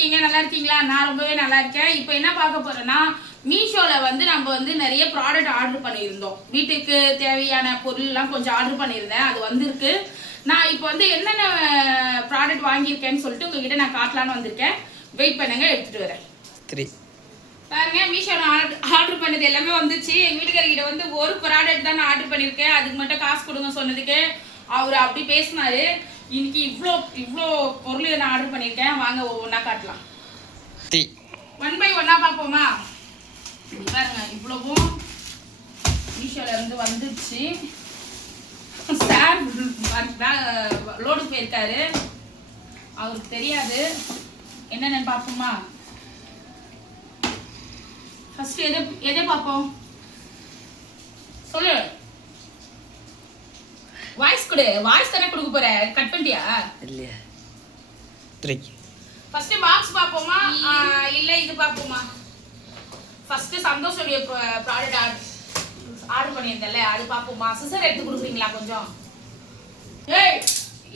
இருக்கீங்க? நல்லா இருக்கீங்களா? நான் ரொம்பவே நல்லா இருக்கேன். இப்போ என்ன பார்க்க போறேன்னா, மீஷோல வந்து நம்ம வந்து நிறைய ப்ராடக்ட் ஆர்டர் பண்ணியிருந்தோம். வீட்டுக்கு தேவையான பொருள்லாம் கொஞ்சம் ஆர்டர் பண்ணியிருந்தேன். அது வந்திருக்கு. நான் இப்போ வந்து என்னென்ன ப்ராடக்ட் வாங்கியிருக்கேன்னு சொல்லிட்டு உங்ககிட்ட நான் காட்டலான்னு வந்திருக்கேன். வெயிட் பண்ணுங்க, எடுத்துட்டு வரேன். 3 பாருங்க, மீஷோல ஆர்டர் பண்ணது எல்லாமே வந்துச்சு. எங்க வீட்டுக்காரர்கிட்ட வந்து ஒரு ப்ராடக்ட் தான் நான் ஆர்டர் பண்ணியிருக்கேன். அதுக்கு மட்டும் காசு கொடுங்க சொன்னதுக்கு அவர் அப்படி பேசினாரு. இன்னைக்கு இவ்வளோ பொருள் நான் ஆர்டர் பண்ணியிருக்கேன். வாங்க ஒவ்வொன்றா காட்டலாம். 1 by 1 பார்ப்போமா? பாருங்க, இவ்வளவும் மீஷோல இருந்து வந்துச்சு. சார் லோடு போயிருக்காரு, அவருக்கு தெரியாது. என்னென்னு பார்ப்போமா? ஃபர்ஸ்ட் எதை பார்ப்போம்? சொல்லு. வாய்ஸ் கொடு. வாய்ஸ் தானே கொடுக்க போற, கட் பண்ணிட்டியா? இல்லையா? 3 ஃபர்ஸ்ட் பாக்ஸ் பாப்போமா இல்ல இது பாப்போமா? ஃபர்ஸ்ட் சந்தோஷோட ப்ராடக்ட் ஆர்டர் பண்ணியிருந்தேன்ல, அது பாப்போமா? சிசர் எடுத்து கொடுக்குறீங்களா கொஞ்சம்?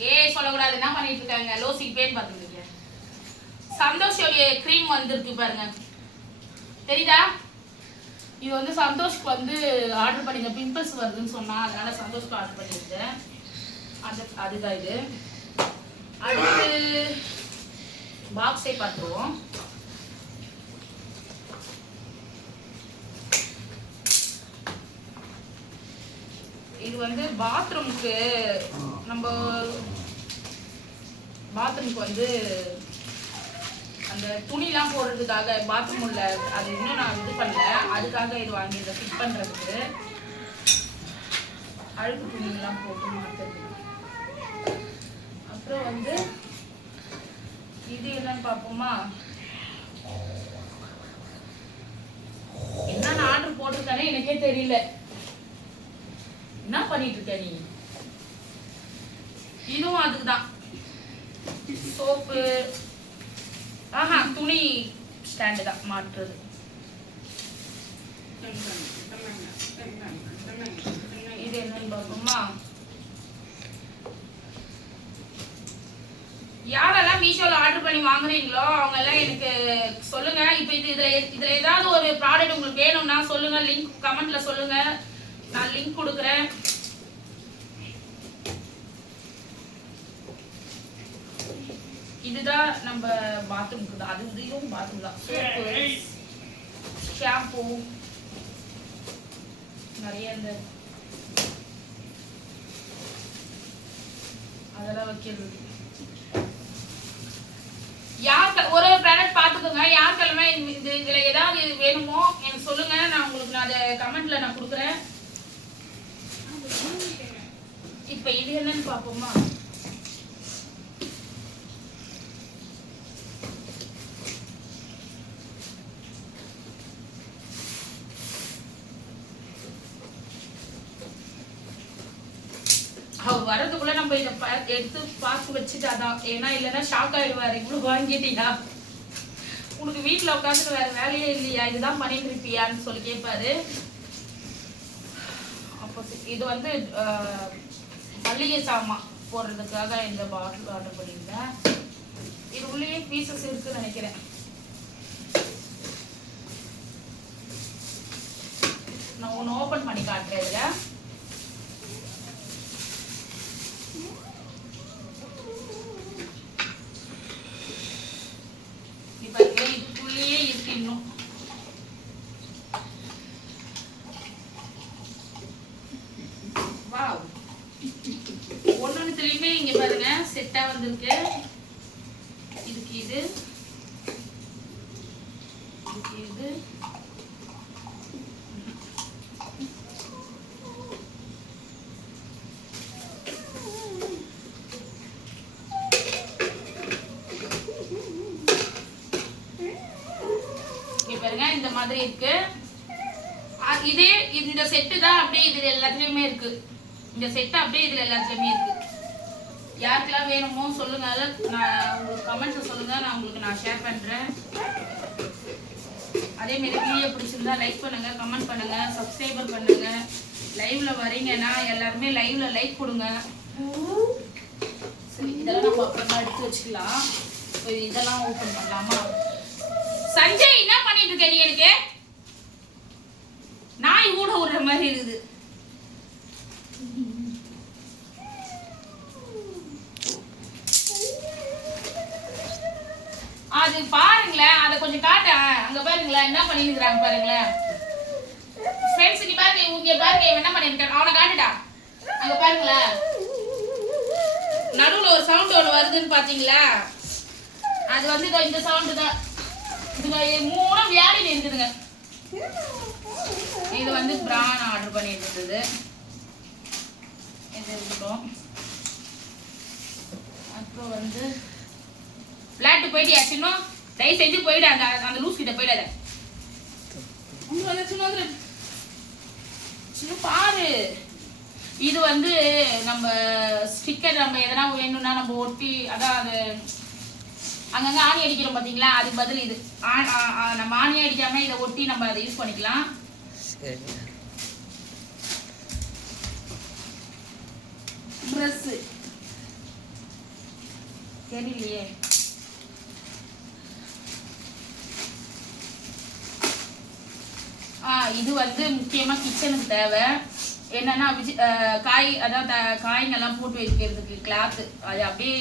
ஏய் சொல்ல கூடாது. என்ன பண்ணிட்டு இருக்காங்க? லோசிக்கு பேர் பார்த்துருக்கீங்க. சந்தோஷோட க்ரீம் வந்திருக்கு பாருங்க, தெரியுதா? இது வந்து சந்தோஷ்க்கு வந்து ஆர்டர் பண்ணிங்க. பிம்பிள்ஸ் வருதுன்னு சொன்னா, அதனால சந்தோஷ்க்கு ஆர்டர் பண்ணியிருந்தேன். அதுதான் இது. அடுத்து பாக்ஸை பார்த்துருவோம். இது வந்து பாத்ரூமுக்கு, நம்ம பாத்ரூமுக்கு வந்து அந்த துணிலாம் போடுறதுக்காக பாத்ரூம் உள்ள, அது இன்னும் நான் இது பண்ணல, அதுக்காக இது வாங்கி இதை ஃபிட் பண்ணுறதுக்கு. அழுக்கு துணியெல்லாம் போட்டு மாற்றுறது. அப்புறம் வந்து இது என்னன்னு பார்ப்போமா? என்னென்ன ஆர்டர் போட்டிருக்கானே எனக்கே தெரியல. என்ன பண்ணிட்டு இருக்க நீ? இதுவும் அதுக்குதான். சோப்பு, துணி ஸ்டாண்டு தான் மாற்றுறது. இது என்னன்னு பார்ப்போமா? யாரெல்லாம் மீஷோல ஆர்டர் பண்ணி வாங்குறீங்களோ அவங்க எல்லாம் எனக்கு சொல்லுங்க. இப்போ இதுல ஏதாவது ஒரு ப்ராடக்ட் உங்களுக்கு வேணும்னா சொல்லுங்க, லிங்க் கமெண்ட்ல சொல்லுங்க, நான் லிங்க் கொடுக்குறேன். இதுதான் நம்ம பாத்ரூமுக்கு தான். அதுவும் பாத்ரூம் தான். சோப்பு, ஷாம்பு, நிறைய இந்த அதெல்லாம் வைக்கிறது. ஒரு ப்ராடக்ட் பார்த்துக்கோங்க. யாருக்கெல்லாமே இதுல ஏதாவது வேணுமோ எனக்கு சொல்லுங்க, நான் உங்களுக்கு அதை கமெண்ட்ல நான் கொடுக்குறேன். இப்ப இது என்னன்னு பார்ப்போமா? அவர் வர்றதுக்குள்ள நம்ம இதை எடுத்து பார்த்து வச்சுட்டாதான். ஏன்னா இல்லைன்னா ஷாக் ஆயிடுவாரு. இவ்வளவு வாங்கிட்டீங்களா, உனக்கு வீட்டுல உட்காந்துட்டு வேற வேலையே இல்லையா, இதுதான் பண்ணிட்டு இருப்பியான்னு சொல்லி கேட்பாரு. அப்போ இது வந்து மல்லிகை சாமான் போடுறதுக்காக இந்த பாட்டில் ஆர்டர் பண்ணியிருந்தேன். இது உள்ளே பீசஸ் இருக்குன்னு நினைக்கிறேன். நான் ஒன்று ஓபன் பண்ணி காட்டுறேன். இதுல இதுக்குள்ளேயே இருக்கு. இன்னும் ஒன்னொன்னுலயுமே இங்க பாருங்க செட்டா வந்திருக்கு. இதுக்கு இது, இதுக்கு இது, பாருங்க இந்த மாதிரி இருக்கு. இதே இந்த செட்டு தான் அப்படியே இதுல எல்லாத்துலயுமே இருக்கு. இந்த செட் அப்படியே இதுல எல்லாத்துலயுமே இருக்கு. யாருக்கெல்லாம் வேணுமோ சொல்லுங்க, நான் உங்களுக்கு கமெண்ட்ஸ் சொல்லுங்க, நான் உங்களுக்கு ஷேர் பண்றேன். அதே மாதிரி வீடியோ பிடிச்சிருந்தா லைக் பண்ணுங்க, கமெண்ட் பண்ணுங்க, சப்ஸ்கிரைபர் பண்ணுங்க. லைவ்ல வரீங்கன்னா எல்லாருமே லைவ்ல லைக் கொடுங்க. சரி, இதெல்லாம் நம்ம அப்புறமா எடுத்து வச்சுக்கலாம். இப்போ இதெல்லாம் ஓப்பன் பண்ணலாமா? சஞ்சய் என்ன பண்ணிட்டு இருக்க நீ? எனக்கு நாய் கூட விடுற மாதிரி இருக்குது. அது பாருங்களேன், அதை கொஞ்சம் காட்ட. அங்க பாருங்களேன் என்ன பண்ணிட்டு இருக்காங்க பாருங்களேன் ஃப்ரெண்ட்ஸ். இங்க பாருங்க, இங்க பாருங்க இவன் என்ன பண்ணிருக்கான். அவனை காட்டுடா. அங்க பாருங்களேன், நடுவுல ஒரு சவுண்ட் ஒன்று வருதுன்னு பாத்தீங்களா? அது வந்து இந்த சவுண்டு தான். இதுங்க 3 வியாடி இருக்குதுங்க. இது வந்து பிரான் ஆர்டர் பண்ணிட்டு இருந்தது. இது இருக்கட்டும். அப்புறம் வந்து பிளாட்டு போயிட்டியா சின்ன? தயவு செஞ்சு போயிடு. அந்த லூஸ் கிட்ட போயிடாத. சின்ன பாரு. இது வந்து நம்ம ஸ்டிக்கர் நம்ம எதனா வேணும்னா நம்ம ஒட்டி, அதான் அது அங்கங்க ஆணி அடிக்கிறோம் பாத்தீங்களா? அதுக்கு பதில் இது நம்ம ஆணி அடிக்காம இதை ஒட்டி நம்ம அதை யூஸ் பண்ணிக்கலாம். ட்ரெஸ் தெரியலையே. இது வந்து முக்கியமா கிச்சனுக்கு தேவை. என்னன்னா காய், அதாவது காய்ங்கெல்லாம் போட்டு வைக்கிறதுக்கு கிளாத். அது அப்படியே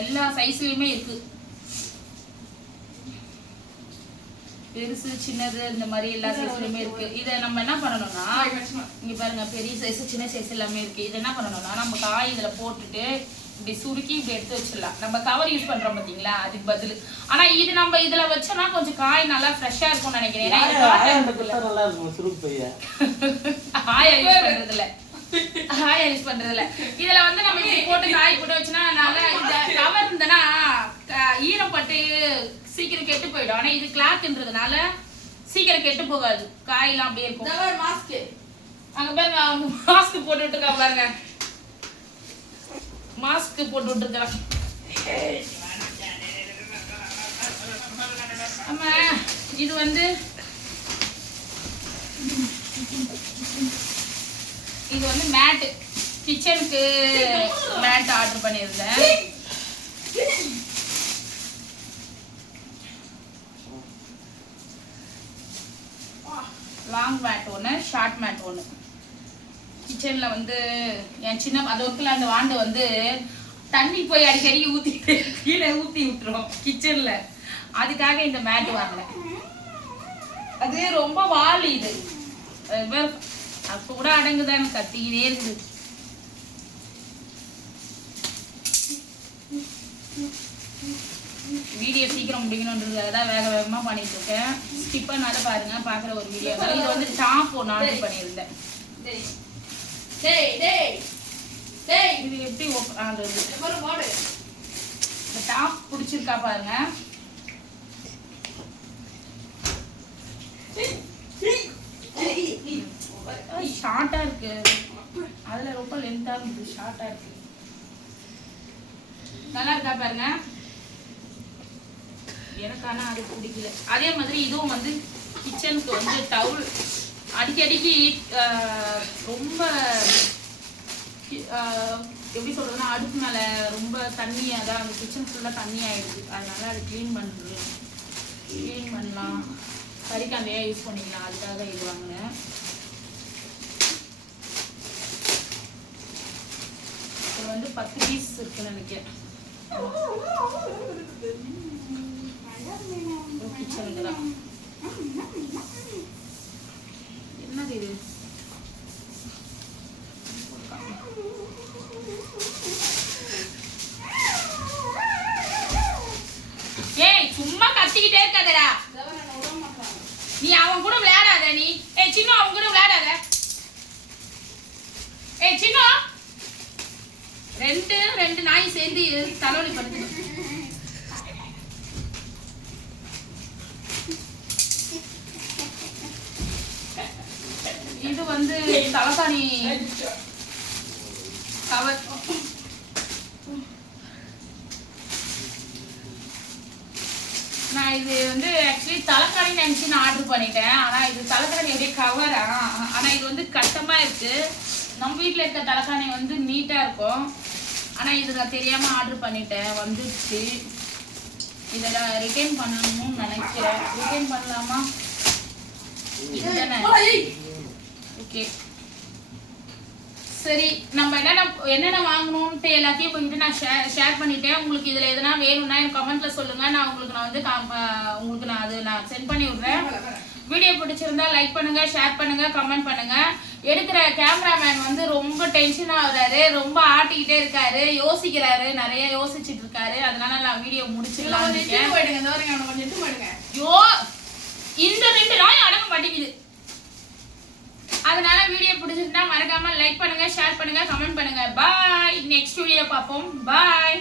எல்லா சைஸ்லயுமே இருக்கு. பெருசு சின்னது இந்த மாதிரி எல்லா சைஸ்லயுமே இருக்கு. இதை நம்ம என்ன பண்ணணும்னா, இங்க பாருங்க பெரிய சைஸ் சின்ன சைஸ் எல்லாமே இருக்கு. இதை என்ன பண்ணணும்னா, நம்ம காய் இதுல போட்டுட்டு இப்படி சுருக்கி இப்படி எடுத்து வச்சிடலாம். நம்ம கவர் யூஸ் பண்றோம் பாத்தீங்களா, அதுக்கு பதில். ஆனா இது நம்ம இதுல வச்சோம்னா கொஞ்சம் காய் நல்லா ஃப்ரெஷ்ஷா இருக்கும்னு நினைக்கிறேன். ஆயா யூஸ் பண்றது இல்ல. இதுல வந்து நம்ம இப்படி போட்டு காய் போட்டு வச்சோம்னா நல்லா, இந்த கவர் இருந்தனா ஈரப்பட்டு சீக்கிரம் கெட்டு போயிடும். ஆனா இது கிளாத்ன்றதுனால சீக்கிரம் கெட்டு போகாது. காயெல்லாம் அப்படியே இருக்கும். மாஸ்க் அங்க பாருங்க, மாஸ்க் போட்டுட்டு இருக்கா பாருங்க. மாஸ்க் போட்டு விட்டுருக்கான். ஆமா, இது வந்து மேட், கிச்சனுக்கு மேட் ஆர்டர் பண்ணியிருந்தேன். லாங் மேட் ஒன்று, ஷார்ட் மேட் ஒன்று. கிச்சன்ல வந்து என் சின்ன அது ஒருக்கில் அந்த வாண்டு வந்து தண்ணி போய் அடிக்கடி ஊற்றிட்டு கீழே ஊற்றி விட்டுரும் கிச்சன்ல. அதுக்காக இந்த மேட் வாங்கினேன். அது ரொம்ப வாலி. இது அப்போ கூட அடங்குதான், கத்திக்கிட்டே இருக்குது. வீடியோ சீக்கிரம் முடிக்கணுன்றதுக்காக தான் வேக வேகமாக பண்ணிட்டு இருக்கேன். ஸ்கிப் பண்ணாத பாருங்க, பார்க்குற ஒரு வீடியோ. இது வந்து டாப் ஒன்று ஆர்டர் பண்ணியிருந்தேன். இது எப்படி இந்த டாப் பிடிச்சிருக்கா பாருங்க. ஷார்ட்டா இருக்கு, அதுல ரொம்ப லென்த்தா இருக்கு, ஷார்ட்டா இருக்கு. நல்லா இருக்கா பாருங்க. எனக்கு ஆனா அது பிடிக்கல. அதே மாதிரி இதுவும் வந்து கிச்சனுக்கு வந்து டவுல் அடிக்கடிக்கு ரொம்ப எப்படி சொல்றதுன்னா, அடுப்பு மேல ரொம்ப தண்ணி, அதான் அந்த கிச்சன் ஃபுல்லா தண்ணி ஆயிடுது. அதனால அது க்ளீன் பண்ணலாம், கறிக்காந்தையா யூஸ் பண்ணிக்கலாம். அதுக்காக இது வாங்கினேன். இது வந்து 10 பீஸ் இருக்குன்னு நினைக்கிறேன். கிச்சனுக்கு தான். என்னது இது? ஏய், சும்மா கத்திக்கிட்டே இருக்காதடா நீ. அவன் கூட விளையாடாத நீ. ஏய் சின்ன, அவன் கூட விளையாடாத. ஏய் சின்ன, ரெண்டு நாய் சேர்ந்து தலைவலி படுத்து. இது வந்து தலைக்காணி கவர். நான் இது வந்து ஆக்சுவலி தலைக்காணி நினைச்சு நான் ஆர்டர் பண்ணிட்டேன். ஆனா இது தலைக்காணி அப்படியே கவரா. ஆனா இது வந்து கஷ்டமா இருக்கு. நம்ம வீட்டுல இருக்க தலைக்காணி வந்து நீட்டா இருக்கும். ஆனா இது நான் தெரியாம ஆர்டர் பண்ணிட்டேன், வந்துருச்சு. இதை நான் ரிட்டர்ன் பண்ணணும்னு நினைக்கிறேன். ரிட்டர்ன் பண்ணலாமா? இதுதானே? ஓகே சரி, நம்ம என்னென்ன வாங்கணும்ட்டு எல்லாத்தையும் உங்ககிட்ட நான் ஷேர் பண்ணிட்டேன். உங்களுக்கு இதுல எதனா வேணும்னா எனக்கு கமெண்ட்ல சொல்லுங்க. நான் உங்களுக்கு நான் சென்ட் பண்ணி விடுறேன். வீடியோ பிடிச்சிருந்தா லைக் பண்ணுங்க, ஷேர் பண்ணுங்க, கமெண்ட் பண்ணுங்க. எடுக்கிற கேமராமேன் வந்து ரொம்ப டென்ஷன் ஆகுறாரு, ரொம்ப ஆட்டிக்கிட்டே இருக்காரு, யோசிக்கிறாரு, நிறைய யோசிச்சுட்டு இருக்காரு. அதனால நான் வீடியோ முடிச்சிடலாம். ஐயோ இந்த 2 நாள் அடங்க மாட்டேங்குது. அதனால வீடியோ பிடிச்சிருந்தா மறக்காம லைக் பண்ணுங்க, ஷேர் பண்ணுங்க, கமெண்ட் பண்ணுங்க. பாய். நெக்ஸ்ட் வீடியோ பார்ப்போம். பாய்.